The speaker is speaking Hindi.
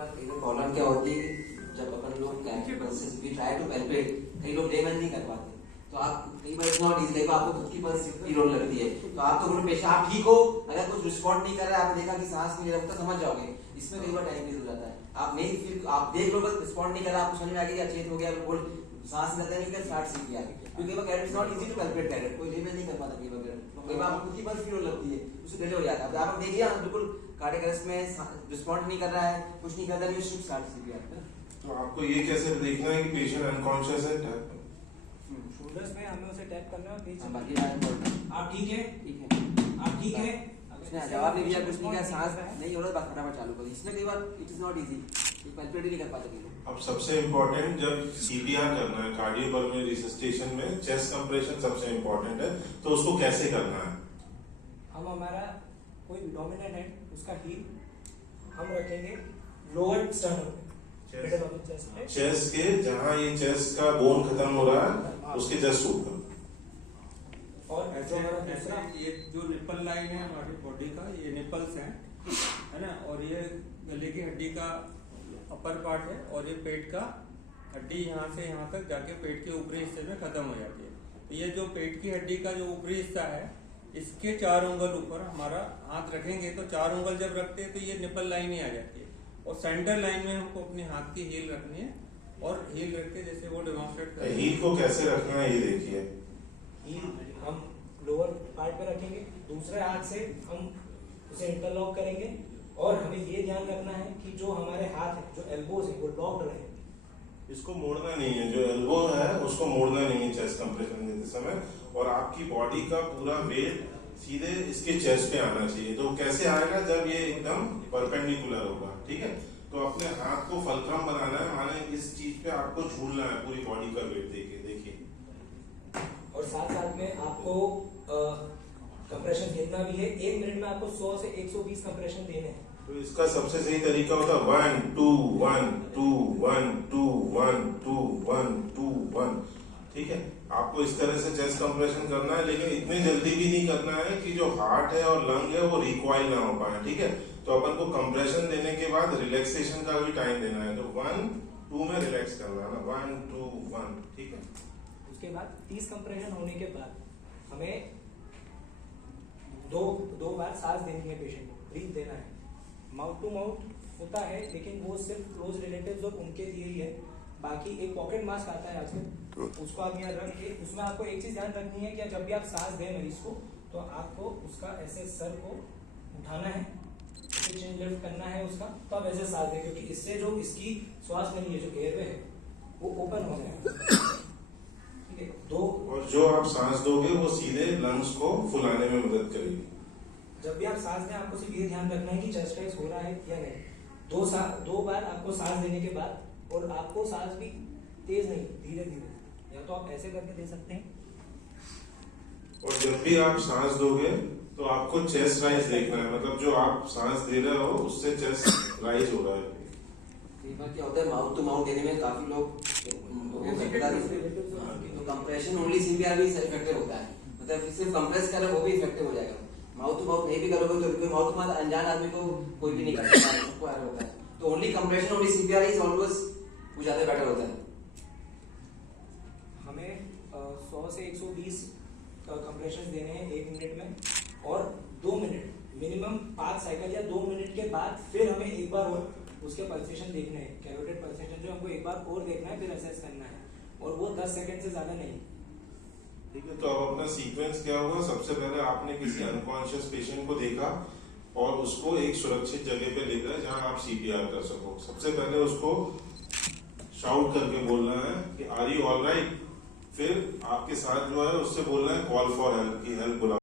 बार प्रॉब्लम क्या होती है जब अपन लोग वी ट्राई टू पैल्पेट, कई लोग लेवल नहीं कर पाते, तो आप कई बार इट्स नॉट इजी, आपको खुद की परिस्थिति रोल लगती है, तो आप तो बोलो पेशेंट आप ठीक हो, अगर कुछ रिस्पॉन्ड नहीं कर रहा है, आपने देखा कि सांस नहीं ले रहा, तो समझ जाओगे। इसमें कई बार टाइम वेस्ट हो जाता है, आप नहीं फिर आप देख लो बस रिस्पॉन्ड नहीं कर रहा, आपको समझ में आ गया चेंज हो गया, बोल सांस लेता नहीं कर स्टार्ट सीख गया, क्योंकि वो carat is not easy to calculate, carat कोई लेवल नहीं कर पाता कई बार, तो कई बार आपको खुद की परिस्थिति रोल लगती है, उससे डिले हो जाता है। आप देखिए बिल्कुल कार्डियक अरेस्ट में रिस्पॉन्ड नहीं कर रहा है, कुछ नहीं कर रहा है, यू शुड स्टार्ट सीपीआर। तो आपको ये कैसे देखना है कि पेशेंट अनकॉन्शियस है? शोल्डर्स में हमें उसे टैप करना है, बीच बाकी आप ठीक है, ठीक है, आप ठीक है, उसने जवाब नहीं दिया, कुछ नहीं किया, सांस नहीं हो रहा, बात फटाफट चालू कर दी। इसमें कई बार it is not easy, calculate ही नहीं कर पाते कई लोग। अब सबसे इम्पोर्टेंट जब सीपीआर करना है कार्डियोपल्मोनरी रिससिटेशन में, चेस्ट कंप्रेशन सबसे इम्पोर्टेंट है, तो उसको कैसे करना है? हम हमारा कोई डोमिनेंट हैंड उसका हील हम रखेंगे लोअर स्टर्नम पे, मिडिल ऑफ द चेस्ट पे, चेस्ट के जहां ये चेस्ट का बोन खत्म हो रहा है उसके जस्ट ऊपर, और जो हमारा दूसरा ये जो निपल लाइन है हमारी बॉडी का, ये निपल्स हैं, है ना, और ये गले की हड्डी का अपर पार्ट है, और ये पेट का हड्डी यहाँ से यहाँ तक जाके पेट के ऊपरी हिस्से में खत्म हो जाती है। तो ये जो पेट की हड्डी का जो ऊपरी हिस्सा है, इसके 4 उंगल ऊपर हमारा हाथ रखेंगे, तो 4 उंगल जब रखते हैं तो ये निपल लाइन ही आ जाती है, और सेंटर लाइन में हमको अपने हाथ की हील रखनी है, और हील रख के जैसे वो डेमोन्स्ट्रेट कर, हील को कैसे रखना है ये देखिए। हील हम लोअर पार्ट पे रखेंगे, दूसरे हाथ से हम उसे इंटरलॉक करेंगे, और हमें ये ध्यान रखना है कि जो हमारे हाथ है, जो एल्बोज है, वो लॉक्ड रहे। इसको मोड़ना नहीं है, जो एल्बो है उसको मोड़ना नहीं है चेस्ट कंप्रेशन देते समय, और आपकी बॉडी का पूरा वेट सीधे इसके चेस्ट पे आना चाहिए। तो कैसे आएगा? जब ये एकदम परपेंडिकुलर होगा, ठीक है। तो अपने हाथ को फलक्रम बनाना है, माने इस चीज पे आपको झूलना है पूरी बॉडी का वेट देके, देखिए। और साथ साथ में आपको कंप्रेशन देना भी है, 1 मिनट में आपको 100 से 120 कंप्रेशन देने हैं। तो इसका सबसे सही तरीका होता है 1 2 1 2 1 2 1 2 1 2 1, ठीक है। आपको इस तरह से चेस्ट कंप्रेशन करना है, लेकिन इतनी जल्दी भी नहीं करना है कि जो हार्ट है और लंग है वो रिकॉइल ना हो पाए, ठीक है। तो अपन को कंप्रेशन देने के बाद रिलैक्सेशन का भी टाइम देना है, तो 1 2 में रिलैक्स करना है ना, 1 2 1, ठीक है। उसके बाद 30 कंप्रेशन होने के बाद हमें दो बार सांस देनी है, पेशेंट को ब्रीथ देना है। माउथ टू माउथ होता है, लेकिन वो सिर्फ क्लोज रिलेटिव्स और उनके लिए ही है। बाकी एक पॉकेट मास्क आता है आजकल, उसको आप यहाँ रख के, उसमें आपको एक चीज ध्यान रखनी है कि जब भी आप सांस दें मरीज को, तो आपको उसका ऐसे सर को उठाना है, चिन लिफ्ट करना है उसका, तो आप ऐसे सांस दें, क्योंकि इससे जो इसकी श्वास नली है, जो एयरवे है, वो ओपन हो जाएगा। ठीक है, और जो आप सांस दोगे वो सीधे लंग्स को फुलाने में मदद करेगी। जब भी आप सांस दें, आपको सिर्फ ये ध्यान रखना है कि चेस्ट राइज हो रहा है या नहीं। 2 बार आपको सांस देने के बाद, और आपको सांस भी तेज नहीं, धीरे धीरे, या तो आप ऐसे करके दे सकते हैं। और जब भी आप सांस दोगे तो आपको चेस्ट राइज देखना है, मतलब जो आप सांस दे रहे हो उससे चेस्ट राइज हो रहा है। कई बार क्या होता है माउथ टू माउथ देने में काफी लोग तो कंप्रेशन ओनली सीपीआर भी इफेक्टिव होता है, मतलब सिर्फ कंप्रेस कर रहे वो भी इफेक्टिव हो जाएगा। माउथ टू माउथ नहीं भी करोगे तो कोई माउथ टू माउथ अनजान आदमी को कोई भी नहीं कर सकता, सबको आ होता है। तो only compression only CPR is always वो ज्यादा बेटर होता है। हमें 100 से 120 कंप्रेशन देने हैं 1 मिनट में, और 2 मिनट मिनिमम 5 साइकिल या 2 मिनट के बाद फिर हमें एक बार और उसके पल्सेशन देखने हैं, कैरोटिड पल्सेशन जो हमको एक बार और देखना है, फिर असेस करना है, और वो 10 सेकंड से ज्यादा नहीं। ठीक है, तो अब अपना सीक्वेंस क्या होगा? सबसे पहले आपने किसी अनकॉन्शियस पेशेंट को देखा और उसको एक सुरक्षित जगह पे ले गए जहां आप सीपीआर कर सको। सबसे पहले उसको शाउट करके बोलना है कि आर यू ऑल राइट। फिर आपके साथ जो है उससे बोलना है कॉल फॉर हेल्प, की हेल्प बुला।